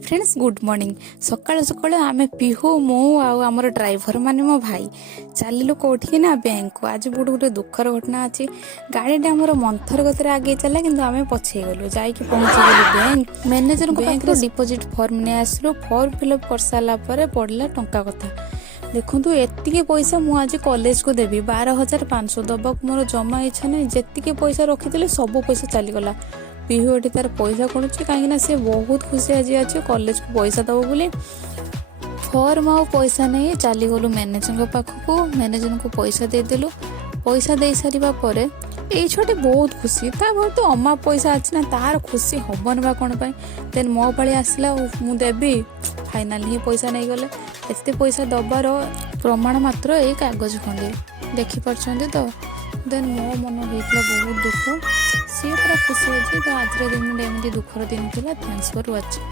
Friends good morning सकाल सकाल आम पिहू मु आमर ड्राइवर माने मो भाई चलू कौटी ना बैंक को आज बहुत गोटे दुखर घटना अच्छी गाड़ी आमर मंथर गति आगे चला कि आम पछे गलु जाकि पहुंची गलु बैंक मैनेजर को बैंक डिपोजिट फॉर्म नहीं आसलु फॉर्म फिलअप कर सारा पड़ा टंका कथा देखु एति पैसा मुझे आज कॉलेज को देवी 12,500 दबाक मोर जमा इच्छा ना जी पैसा रखी सब पैसा चलीगला पिहू एटी तार पैसा कणुची कहीं सी बहुत खुशी आज अच्छे कॉलेज को पैसा दब बोली फॉर्म आ पैसा नहीं चलीगलु मैनेजर पाखक मैनेजर को पैसा देदेलु पैसा दे सारा पर ये छोटे बहुत खुशी तो अमा पैसा अच्छी ना तार खुशी हबन बा कौन देन मो पाली आसला मुझे देवी फाइनाल ही पैसा नहीं गले एत पैसा दबार प्रमाण मात्र ये कागज खंडे देखिपार तो देन मो मन होता बहुत दुख सी पूरा खुशी अच्छी तो आज दिन एमती दुखर दिन थी थैंक्स फॉर वाचिंग।